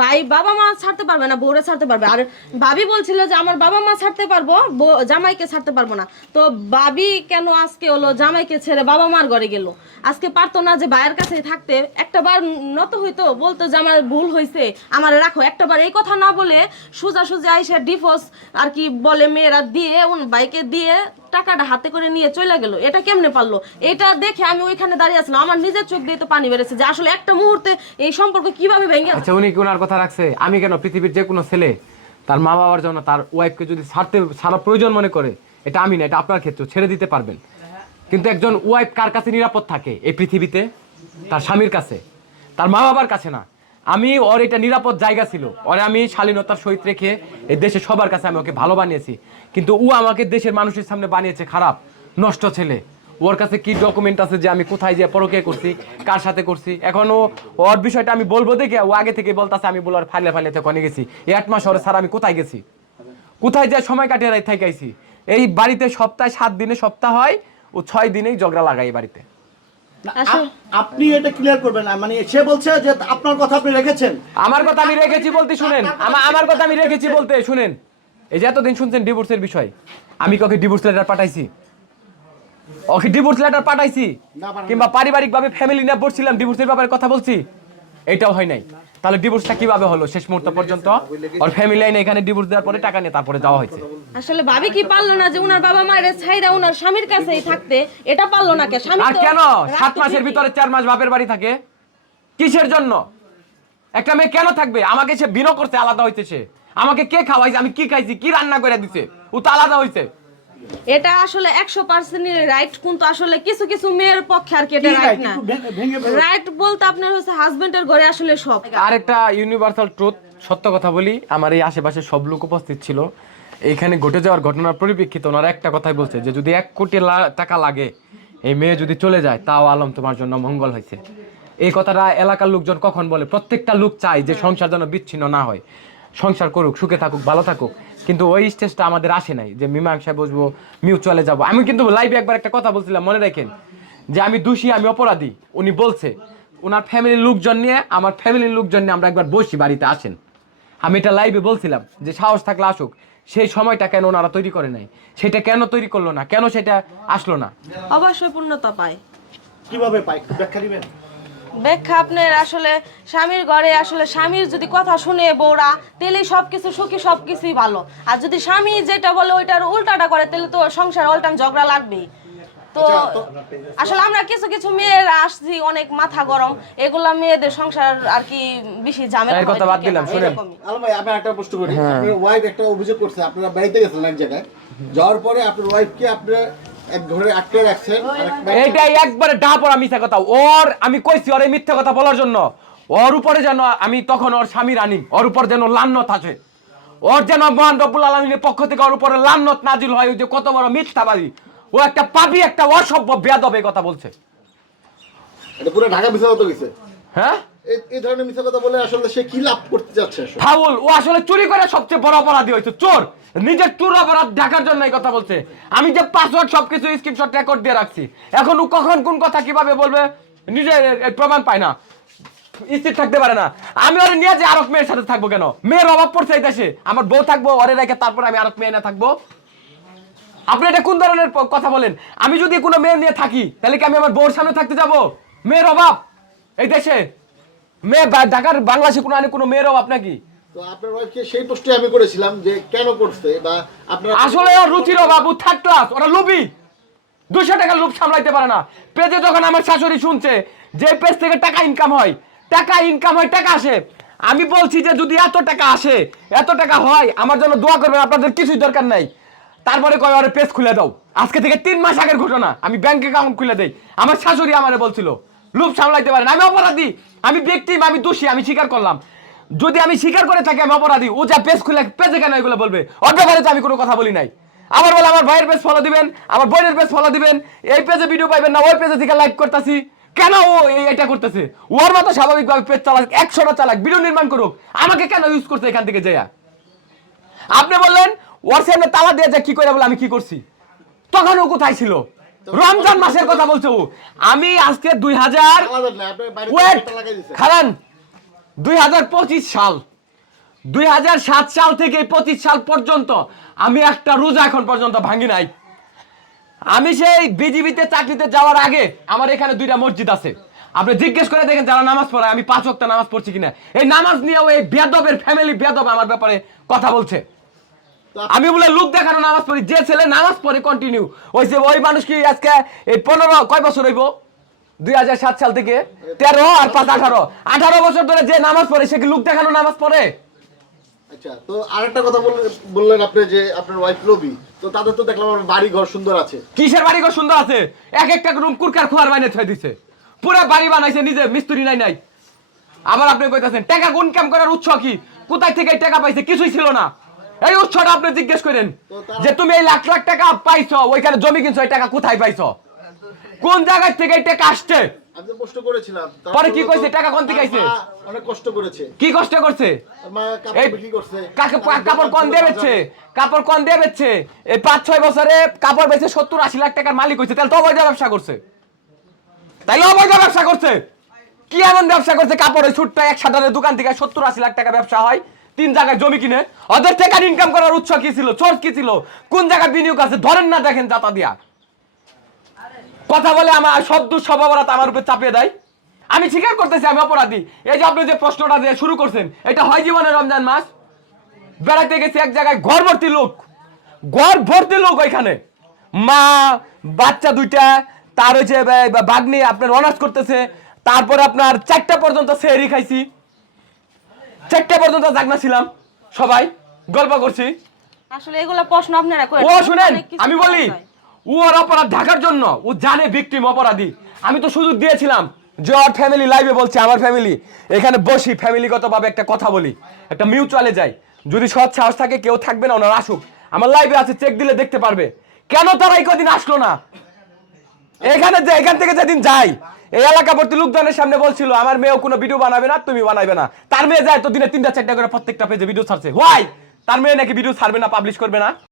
ভাই বাবা মা ছাড়তে পারবে না, বউরে ছাড়তে পারবে। আর ভাবি বলছিল যে আমার বাবা মা ছাড়তে পারব জামাইকে ছাড়তে পারব না। তো ভাবি কেন আজকে হলো জামাইকে ছেড়ে বাবা মার ঘরে গেল? আজকে পারতো না যে ভাইয়ের কাছে থাকতে। একটা বার নত হইতো, বলতো যে আমার ভুল হয়েছে আমার রাখো। একটা বার এই কথা না বলে সোজা সোজা আইসা ডিভোর্স আর কি বলে মেয়েরা দিয়ে ভাইকে দিয়ে টাকাটা হাতে করে নিয়ে চলে গেল। এটা কেমনে পারল? এটা দেখে আমি ওইখানে দাঁড়িয়ে আছিলাম। আমার নিজের চোখ দিয়ে তো পানি বেড়েছে যে আসলে একটা মুহূর্তে এই সম্পর্ক কীভাবে ভেঙে আচ্ছা উনি কি ওনার কথা রাখছে? আমি কেন পৃথিবীর যে কোনো ছেলে, তার মা বাবার জন্য তার ওয়াইফকে যদি ছাড়তে সারা প্রয়োজন মনে করে, এটা আমি না, এটা আপনার ক্ষেত্রে ছেড়ে দিতে পারবেন। কিন্তু একজন ওয়াইফ কার কাছে নিরাপদ থাকে? এই পৃথিবীতে, তার স্বামীর কাছে, তার মা বাবার কাছে না। আমি, ওর এটা নিরাপদ জায়গা ছিল। ওরে আমি শালীনতার সহিত রেখে এই দেশের সবার কাছে আমি ওকে ভালো বানিয়েছি। কিন্তু ও আমাকে দেশের মানুষের সামনে বানিয়েছে খারাপ, নষ্ট ছেলে। ওর কাছে কি ডকুমেন্ট আছে যে আমি কোথায় যে পরকে করছি, কার সাথে করছি? এখনও ওর বিষয়টা আমি বলব দেখে ও আগে থেকে বলতাছে, আমি বলার ফাইলে ফাইলে কনে গেছি। এই এক মাস ওরে স্যার আমি কোথায় গেছি? কোথায় যে সময় কাটিয়ে থাকাইছি এই বাড়িতে সপ্তাহে সাত দিনে সপ্তাহ হয়, ও ছয় দিনেই ঝগড়া লাগাই বাড়িতে। আপনি এটা ক্লিয়ার করবেন মানে সে বলছে যে আপনার কথা আপনি রেখেছেন। আমার কথা আমি রেখেছি বলতে শুনেন। আমার আমার কথা আমি রেখেছি বলতে শুনেন। এই যে এতদিন শুনছেন ডিভোর্সের বিষয় আমি কাউকে ডিভোর্স লেটার পাঠাইছি। ওকে ডিভোর্স লেটার পাঠাইছি কিংবা পারিবারিক ভাবে ফ্যামিলি নিয়ে পড়ছিলাম ডিভোর্সের ব্যাপারে কথা বলছি। এটাও হয় নাই। তাহলে ডিভোর্সটা কীভাবে হলো শেষ মুহূর্ত পর্যন্ত? ওর ফ্যামিলি আইনে এখানে ডিভোর্স দেওয়ার পরে টাকা নিয়ে তারপরে যাওয়া হয়েছে। আসলে ভাবি কি পারল না যে উনার বাবা মায়ের ছাইরা উনার স্বামীর কাছেই থাকতে এটা পারল না কে? স্বামী আর কেন? সাত মাসের ভিতরে চার মাস বাপের বাড়ি থাকে। কিসের জন্য? একটা মেয়ে কেন থাকবে? আমাকে সে বিনো করতে আলাদা হইতে সে আমাকে কে খাওয়াইছে? আমি কি খাইছি? কি রান্না করে দিছে? ও তো আলাদা হইছে। এটা আসলে একশো পার্সেন্ট রাইট কিন্তু আসলে কিছু কিছু মেয়ের পক্ষে আর কি এটা রাইট না। একটু। রাইট বলতে আপনার হচ্ছে হাজবেন্ডের ঘরে আসলে সব। আরেকটা ইউনিভার্সাল ট্রুথ সত্য কথা বলি আমার এই আশেপাশে সব লোক উপস্থিত ছিল। এইখানে ঘটে যাওয়ার ঘটনার পরিপ্রেক্ষিতে ওনারা একটা কথাই বলছে যে যদি এক কোটি টাকা লাগে এই মেয়ে যদি চলে যায় তাও আলম তোমার জন্য মঙ্গল হয়েছে। এই কথাটা এলাকার লোকজন কখন বলে? প্রত্যেকটা লোক চায় যে সংসার যেন বিচ্ছিন্ন না হয়। সংসার করুক সুখে থাকুক ভালো থাকুক। কিন্তু ওই স্টেজটা আমাদের আসে নাই যে মীমাংসায় বসবো মিউচুয়ালে যাব। আমি কিন্তু লাইভে একবার একটা কথা বলছিলাম মনে রাখেন যে আমি দোষী আমি অপরাধী। উনি বলছে ওনার ফ্যামিলির লোকজন নিয়ে আমার ফ্যামিলির লোকজন নিয়ে আমরা একবার বসি বাড়িতে আসেন। আমি এটা লাইভে বলছিলাম যে সাহস থাকলে আসুক। সেই সময়টা কেন ওনারা তৈরি করে নাই? সেটা কেন তৈরি করল না? কেন সেটা আসলো না? অবশ্যই পূর্ণতা পায়। কীভাবে পাই একটু ব্যাখ্যা দিবেন? ব্যাখ্যা আপনার আসলে স্বামীর ঘরে আসলে স্বামীর যদি কথা শুনে বউরা তাহলে সবকিছু সুখী সবকিছুই ভালো। আর যদি স্বামী যেটা বলে ওইটার উল্টাটা করে তাহলে তো সংসার অল টাইম ঝগড়া লাগবেই। তো আসলে আমরা কিছু কিছু মেয়েরা আসছি অনেক মাথা গরম। এগুলা মেয়েদের সংসার আর কি বেশি ঝামেলা এর কথা বাদ দিলাম, শুনেন। আলম ভাই আমি একটা প্রশ্ন করি। হ্যাঁ। আপনার ওয়াইফ একটা অভিযোগ করছে আপনারা বাড়িতে গেছিলেন এক জায়গায়। যাওয়ার পরে আপনার ওয়াইফকে আপনি এইটাই একবারে ডা পড়া মিথ্যা কথা। ওর আমি কইছি ওর মিথ্যা কথা বলার জন্য। ওর উপরে যেন আমি তখন ওর স্বামী রানী ওর উপর যেন লান্নত আছে। ওর যেন মহান রব্বুল আলমিনের পক্ষ থেকে ওর উপরে লান্নত নাজিল হয় যে কত বড় মিথ্যাবাদী। ও একটা পাপি একটা অসভ্য বেয়াদব এই কথা বলছে। এটা পুরো ঢাকা মিশা হ্যাঁ? এই- ধরনের মিথ্যা কথা বলে আসলে সে কি লাভ করতে যাচ্ছে ফাউল, ও আসলে চুরি করে সবচেয়ে বড় অপরাধী হয়েছে। চোর, নিজের চোর অপরাধ ঢাকার জন্য এই কথা বলছে। আমি যে পাসওয়ার্ড সবকিছু স্ক্রিনশট রেকর্ড দিয়ে রাখছি। এখন ও কখন কোন কথা কীভাবে বলবে, নিজে এর প্রমাণ পায় না। স্থির থাকতে পারে না। আমি ওরে নিয়ে যে আরক মেয়ের সাথে থাকব কেন? মেয়ের অভাব পড়ছে এই দেশে। আমার বউ থাকব, ওরে রেখে তারপর আমি আরক মেয়ে না থাকব। আপনি এটা কোন ধরনের কথা বলেন? আমি যদি কোনো মেয়ে নিয়ে থাকি, তাহলে কি আমি আমার বউর সামনে থাকতে যাব? মেয়ের অভাব এই দেশে? মেয়ে বা- ঢাকার বাংলাদেশে কোনো আনে কোনো মেয়ের অভাব নাকি? তো আপনার ওয়াইফকে সেই প্রশ্নই আমি করেছিলাম যে কেন করছে বা আপনার আসলে ওর রুচির অভাব থার্ড ক্লাস ওরা লোভী। দুশো টাকা লোভ সামলাইতে পারে না। পেজে যখন আমার শাশুড়ি শুনছে যে পেজ থেকে টাকা ইনকাম হয় টাকা ইনকাম হয় টাকা আসে। আমি বলছি যে যদি এত টাকা আসে এত টাকা হয় আমার জন্য দোয়া করবেন আপনাদের কিছুই দরকার নাই। তারপরে কয় ওরে পেজ খুলে দাও। আজকে থেকে তিন মাস আগের ঘটনা। আমি ব্যাংক অ্যাকাউন্ট খুলে দেই। আমার শাশুড়ি আমারে বলছিল লোভ সামলাইতে পারেন আমি অপরাধী। আমি ব্যক্তি, আমি দোষী, আমি স্বীকার করলাম। যদি আমি স্বীকার করে থাকি, আমি অপরাধী। ও যা পেজ খুলে, পেজে কেন এগুলো বলবে? ব্যাপারে তো আমি কোনো কথা বলি নাই। আমার বলে আমার ভাইয়ের পেজ ফলো দিবেন, আমার বোনের পেজ ফলো দিবেন, এই পেজে ভিডিও পাইবেন না, ওই পেজে থেকে লাইক করতেছি। কেন ও এটা করতেছে? ওর মতো স্বাভাবিকভাবে পেজ চালাক, একশোটা চালাক ভিডিও নির্মাণ করুক। আমাকে কেন ইউজ করছে এখান থেকে যেয়া? আপনি বললেন, ওর সামনে তালা দিয়ে যায় কি করে বলে আমি কি করছি? তখন ও কোথায় ছিল? রমজান মাসের কথা বলছে। আমি আজকে দুই হাজার খালান দুই হাজার পঁচিশ সাল দুই হাজার সাত সাল থেকে পঁচিশ সাল পর্যন্ত আমি একটা রোজা এখন পর্যন্ত ভাঙি নাই। আমি সেই বিজিবিতে চাকরিতে যাওয়ার আগে আমার এখানে দুইটা মসজিদ আছে। আপনি জিজ্ঞেস করে দেখেন যারা নামাজ পড়ে আমি পাঁচ ওয়াক্ত নামাজ পড়ছি কিনা। এই নামাজ নিয়েও এই বেদবের ফ্যামিলি বেদব আমার ব্যাপারে কথা বলছে। আমি বলে লোক দেখানো নামাজ পড়ি যে ছেলে নামাজ পড়ে কন্টিনিউ ওই যে ওই মানুষ কি আজকে এই পনেরো কয় বছর হইব? দুই হাজার সাত সাল থেকে। তেরো আর পাঁচ আঠারো। আঠারো বছর ধরে যে নামাজ পড়ে সে কি লোক দেখানো নামাজ পড়ে? আচ্ছা তো আরেকটা কথা বললেন- আপনি যে আপনার ওয়াইফ লবি তো তাদের তো দেখলাম আমার বাড়ি ঘর সুন্দর আছে। কিসের বাড়ি ঘর সুন্দর আছে? এক একটা রুম কুরকার খোয়ার বাইনে থয়ে দিছে। পুরো বাড়ি বানাইছে নিজে মিস্ত্রি নাই নাই। আবার আপনি কইতাছেন টাকা গুন কাম করার উৎস কি? কোথায় থেকে টাকা পাইছে? কিছুই ছিল না। এই উৎসটা আপনি জিজ্ঞেস করেন যে তুমি এই লাখ লাখ টাকা পাইছো ওইখানে জমি কিনছো এই টাকা কোথায় পাইছো? কোন জায়গায় থেকে এই টাকা আসছে? আমি কষ্ট করেছিলাম। পরে কি কইছে? টাকা কোন থেকে আইছে? অনেক কষ্ট করেছে। কি কষ্ট করছে? মা কাপড় এই বিক্রি করছে। কাকে কাপড় কন দিয়ে বেচছে? কাপড় কন দিয়ে বেচছে? এই পাঁচ ছয় বছরে কাপড় বেচে সত্তর আশি লাখ টাকার মালিক তাহলে তো অবৈধ ব্যবসা করছে। তাইলে অবৈধ ব্যবসা করছে। কি এমন ব্যবসা করছে? কাপড়ের ছোট্ট এক সাধারণ দোকান থেকে সত্তর আশি লাখ টাকা ব্যবসা হয় তিন জায়গায় জমি কিনে। ওদের টাকার ইনকাম করার উৎস কি ছিল? সোর্স কি ছিল? কোন জায়গায় বিনিয়োগ আছে? ধরেন না দেখেন জাতা দিয়া। কথা বলে আমার শব্দ স্বভাবরাত আমার উপর চাপিয়ে দেয়। আমি স্বীকার করতেছি, আমি অপরাধী। এই যে আপনি যে প্রশ্নটা দিয়ে শুরু করছেন, এটা হয় জীবনে রমজান মাস? বেড়াতে গেছি এক জায়গায় ঘর ভর্তি লোক। ঘর ভর্তি লোক ওইখানে। মা, বাচ্চা দুইটা, তার হচ্ছে বাগনি আপনার অনার্স করতেছে। তারপরে আপনার চারটা পর্যন্ত সেরি খাইছি। চারটা পর্যন্ত জাগনা ছিলাম সবাই গল্প করছি। আসলে এগুলা প্রশ্ন আপনারা করেন। ও শুনেন আমি বলি ও ওর অপরাধ ঢাকার জন্য ও জানে ভিকটিম অপরাধী। আমি তো সুযোগ দিয়েছিলাম যে ওর ফ্যামিলি লাইভে বলছে আমার ফ্যামিলি এখানে বসি ফ্যামিলিগতভাবে একটা কথা বলি একটা মিউচুয়ালে যাই। যদি সৎ সাহস থাকে কেউ থাকবে না ওনার আসুক। আমার লাইভে আছে চেক দিলে দেখতে পারবে। কেন তারা এই কদিন আসলো না? এখানে যে এখান থেকে যেদিন যাই, এই এলাকাবর্তী লোকজনের সামনে বলছিল, আমার মেয়েও কোনো ভিডিও বানাবে না, তুমি বানাবে না। তার মেয়ে যায় তো দিনে তিনটা, চারটা করে প্রত্যেকটা পেজে ভিডিও ছাড়ছে। হোয়াই? তার মেয়ে নাকি ভিডিও ছাড়বে না পাবলিশ করবে না?